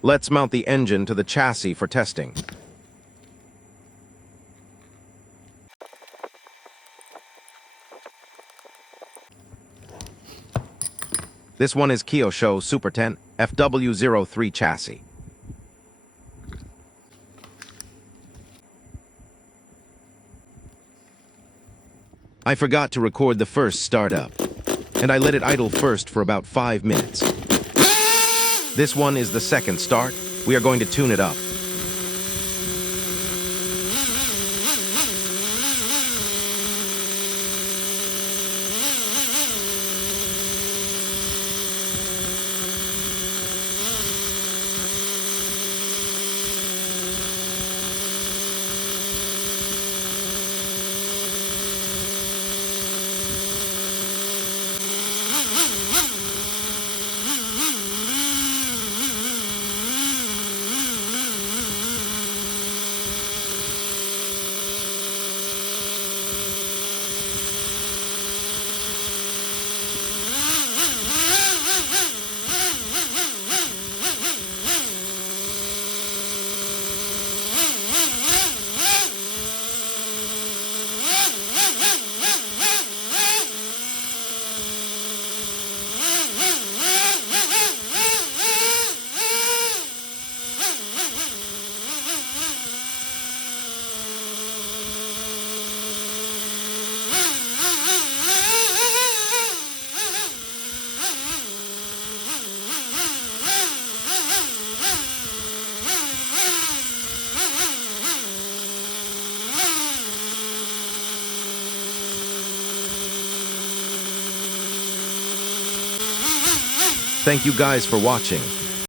Let's mount the engine to the chassis for testing. This one is Kyosho Super 10 FW03 chassis. I forgot to record the first startup, and I let it idle first for about 5 minutes. This one is the second start. We are going to tune it up. Thank you guys for watching.